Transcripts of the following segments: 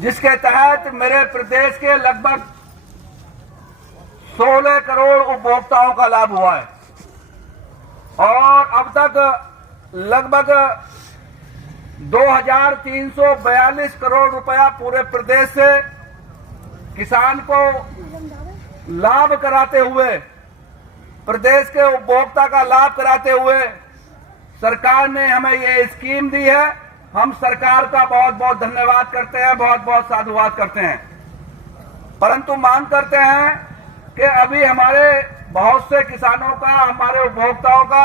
जिसके तहत मेरे प्रदेश के लगभग 16 करोड़ उपभोक्ताओं का लाभ हुआ है और अब तक लगभग 2342 करोड़ रुपया पूरे प्रदेश से किसान को लाभ कराते हुए, प्रदेश के उपभोक्ता का लाभ कराते हुए सरकार ने हमें ये स्कीम दी है। हम सरकार का बहुत बहुत धन्यवाद करते हैं, बहुत बहुत साधुवाद करते हैं। परंतु मांग करते हैं कि अभी हमारे बहुत से किसानों का, हमारे उपभोक्ताओं का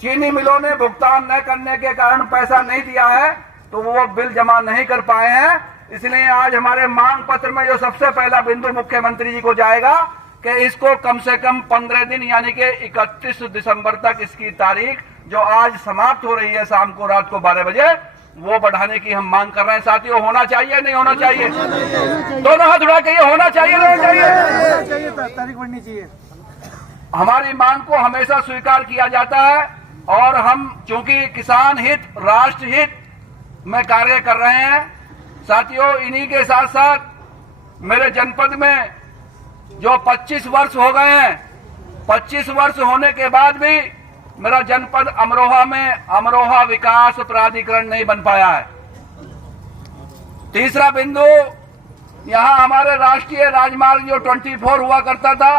चीनी मिलों ने भुगतान न करने के कारण पैसा नहीं दिया है, तो वो बिल जमा नहीं कर पाए हैं। इसलिए आज हमारे मांग पत्र में जो सबसे पहला बिंदु मुख्यमंत्री जी को जाएगा कि इसको कम से कम 15 दिन यानी कि 31 दिसंबर तक इसकी तारीख जो आज समाप्त हो रही है शाम को रात को 12 बजे, वो बढ़ाने की हम मांग कर रहे हैं। साथियों, होना चाहिए नहीं होना चाहिए? दोनों हाथ उठा के ये होना चाहिए नहीं होना चाहिए? तारीख बढ़नी चाहिए। हमारी मांग को हमेशा स्वीकार किया जाता है और हम चूंकि किसान हित, राष्ट्र हित में कार्य कर रहे हैं। साथियों, इन्हीं के साथ साथ मेरे जनपद में जो 25 वर्ष हो गए हैं, 25 वर्ष होने के बाद भी मेरा जनपद अमरोहा में अमरोहा विकास प्राधिकरण नहीं बन पाया है। तीसरा बिंदु, यहां हमारे राष्ट्रीय राजमार्ग जो 24 हुआ करता था,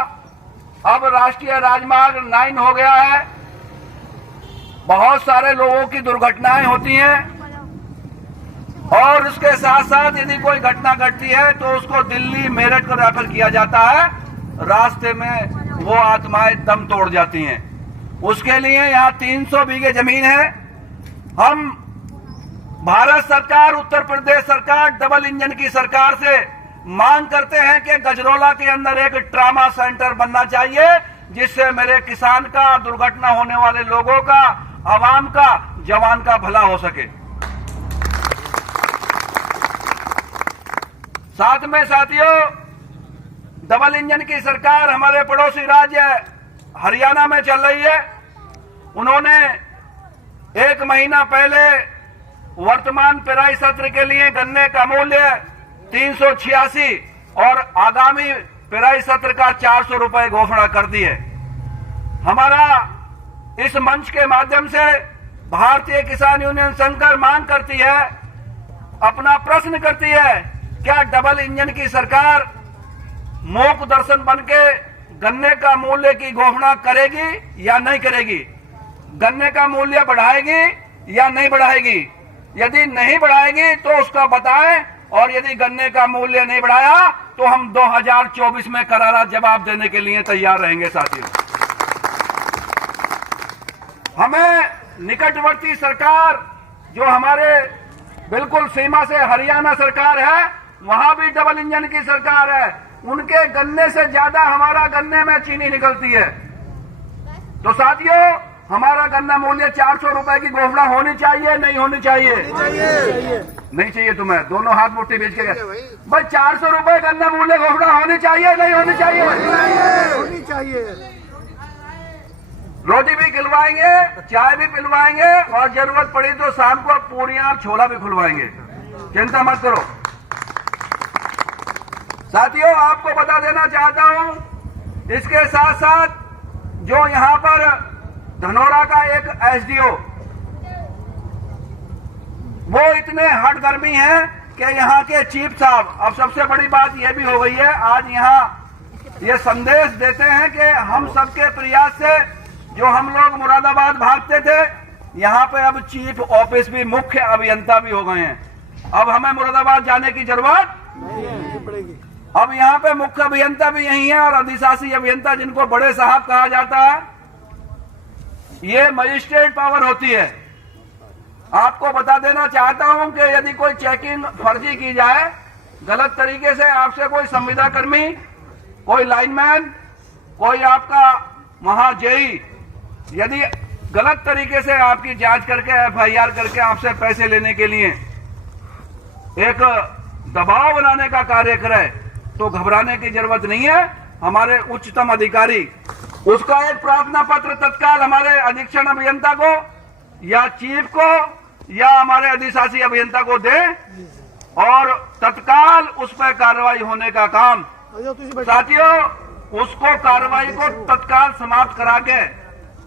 अब राष्ट्रीय राजमार्ग 9 हो गया है। बहुत सारे लोगों की दुर्घटनाएं होती हैं और उसके साथ साथ यदि कोई घटना घटती है तो उसको दिल्ली, मेरठ को रेफर किया जाता है। रास्ते में वो आत्माएं दम तोड़ जाती हैं। उसके लिए यहाँ 300 बीघे जमीन है। हम भारत सरकार, उत्तर प्रदेश सरकार, डबल इंजन की सरकार से मांग करते हैं कि गजरौला के अंदर एक ट्रामा सेंटर बनना चाहिए, जिससे मेरे किसान का, दुर्घटना होने वाले लोगों का, आवाम का, जवान का भला हो सके। साथ में साथियों, डबल इंजन की सरकार हमारे पड़ोसी राज्य हरियाणा में चल रही है। उन्होंने 1 महीना पहले वर्तमान पेराई सत्र के लिए गन्ने का मूल्य 386 और आगामी पेराई सत्र का 400 रुपए घोषणा कर दी है। हमारा इस मंच के माध्यम से भारतीय किसान यूनियन संघ मांग करती है, अपना प्रश्न करती है, क्या डबल इंजन की सरकार मूक दर्शन बनके गन्ने का मूल्य की घोषणा करेगी या नहीं करेगी? गन्ने का मूल्य बढ़ाएगी या नहीं बढ़ाएगी? यदि नहीं बढ़ाएगी तो उसका बताएं, और यदि गन्ने का मूल्य नहीं बढ़ाया तो हम 2024 में करारा जवाब देने के लिए तैयार रहेंगे। साथियों, हमें निकटवर्ती सरकार जो हमारे बिल्कुल सीमा से हरियाणा सरकार है, वहां भी डबल इंजन की सरकार है। उनके गन्ने से ज्यादा हमारा गन्ने में चीनी निकलती है। तो साथियों, हमारा गन्ना मूल्य 400 रुपए की घोषणा होनी चाहिए नहीं होनी चाहिए? नहीं चाहिए। तुम्हें दोनों हाथ मुट्ठी बेच के भाई 400 रुपए गन्ना मूल्य घोषणा होनी चाहिए नहीं होनी चाहिए? होनी चाहिए। रोटी भी खिलवाएंगे, चाय भी पिलवाएंगे और जरूरत पड़ी तो शाम को पूरियां और छोला भी खुलवाएंगे। चिंता मत करो। साथियों, आपको बता देना चाहता हूं, इसके साथ साथ जो यहां पर धनोरा का एक एसडीओ, वो इतने हठधर्मी हैं कि यहाँ के चीफ साहब, अब सबसे बड़ी बात यह भी हो गई है, आज यहाँ ये संदेश देते हैं कि हम सबके प्रयास से जो हम लोग मुरादाबाद भागते थे, यहाँ पे अब चीफ ऑफिस भी, मुख्य अभियंता भी हो गए हैं। अब हमें मुरादाबाद जाने की जरूरत नहीं पड़ेगी। अब यहाँ पे मुख्य अभियंता भी यही है और अधिशासी अभियंता, जिनको बड़े साहब कहा जाता है, ये मजिस्ट्रेट पावर होती है। आपको बता देना चाहता हूं कि यदि कोई चेकिंग फर्जी की जाए, गलत तरीके से आपसे कोई संविदा कर्मी, कोई लाइनमैन, कोई आपका वहां जेई, यदि गलत तरीके से आपकी जांच करके एफआईआर करके आपसे पैसे लेने के लिए एक दबाव बनाने का कार्य करे, तो घबराने की जरूरत नहीं है। हमारे उच्चतम अधिकारी उसका एक प्रार्थना पत्र तत्काल हमारे अधीक्षण अभियंता को या चीफ को या हमारे अधिशासी अभियंता को दे और तत्काल उस पर कार्रवाई होने का काम। साथियों, उसको कार्रवाई को तत्काल समाप्त करा के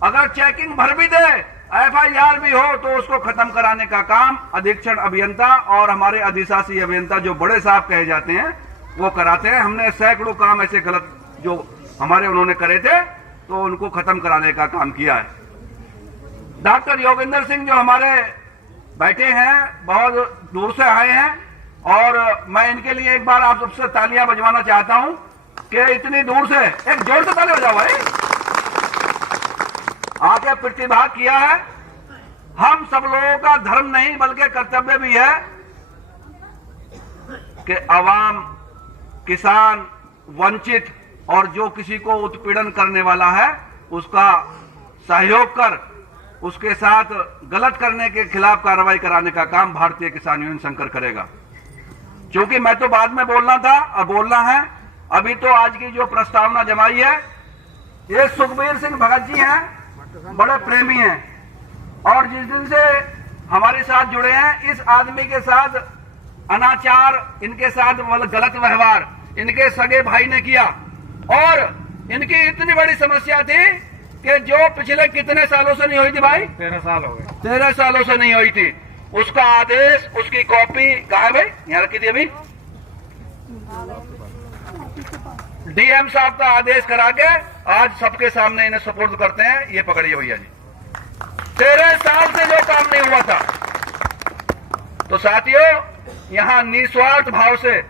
अगर चेकिंग भर भी दे, FIR भी हो, तो उसको खत्म कराने का काम अधीक्षण अभियंता और हमारे अधिशासी अभियंता जो बड़े साहब कहे जाते हैं वो कराते हैं। हमने सैकड़ों काम ऐसे गलत जो हमारे उन्होंने करे थे तो उनको खत्म कराने का काम किया है। डॉक्टर योगेंद्र सिंह जो हमारे बैठे हैं, बहुत दूर से आए हैं और मैं इनके लिए एक बार आप सबसे तालियां बजवाना चाहता हूं कि इतनी दूर से एक जोर से ताली बजाओ भाई, आके प्रतिभाग किया है। हम सब लोगों का धर्म नहीं बल्कि कर्तव्य भी है कि आवाम, किसान, वंचित और जो किसी को उत्पीड़न करने वाला है उसका सहयोग कर उसके साथ गलत करने के खिलाफ कार्रवाई कराने का काम भारतीय किसान यूनियन संघ करेगा। क्योंकि मैं तो बाद में बोलना था, अब बोलना है। अभी तो आज की जो प्रस्तावना जमाई है, ये सुखबीर सिंह भगत जी हैं, बड़े प्रेमी हैं और जिस दिन से हमारे साथ जुड़े हैं, इस आदमी के साथ अनाचार, इनके साथ गलत व्यवहार इनके सगे भाई ने किया और इनकी इतनी बड़ी समस्या थी कि जो पिछले कितने सालों से नहीं हुई थी भाई? 13 साल हो गए। 13 सालों से नहीं हुई थी। उसका आदेश, उसकी कॉपी कहाँ है भाई? यहाँ रखी थी अभी। DM साहब का आदेश करा के आज सबके सामने इन्हें सपोर्ट करते हैं। ये पकड़िए भैया जी, 13 साल से जो काम नहीं हुआ था। तो साथियों, यहाँ निस्वार्थ भाव से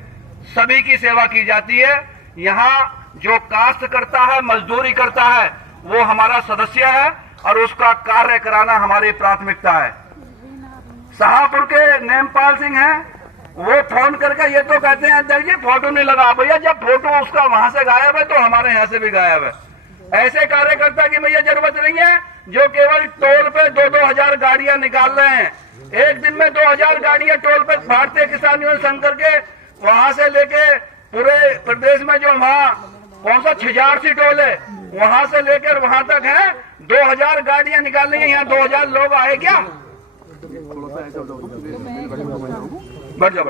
सभी की सेवा की जाती है। यहाँ जो कास्ट करता है, मजदूरी करता है, वो हमारा सदस्य है और उसका कार्य कराना हमारी प्राथमिकता है। शाहपुर के नेमपाल सिंह हैं, वो फोन करके ये तो कहते हैं अध्यक्ष जी फोटो नहीं लगा। भैया जब फोटो उसका वहां से गायब है तो हमारे यहाँ से भी गायब है। ऐसे कार्यकर्ता की भैया जरूरत नहीं है जो केवल टोल पे 2-2 हजार गाड़ियां निकाल रहे हैं। एक दिन में 2000 गाड़ियां टोल पे भारतीय किसान यूनियन संघ के वहां से लेके पूरे प्रदेश में जो वहाँ कौन सा 6000 टोल है, वहां से लेकर वहां तक है 2000 गाड़ियां निकालनी है। यहाँ 2000 लोग आए क्या? बढ़ जाओ।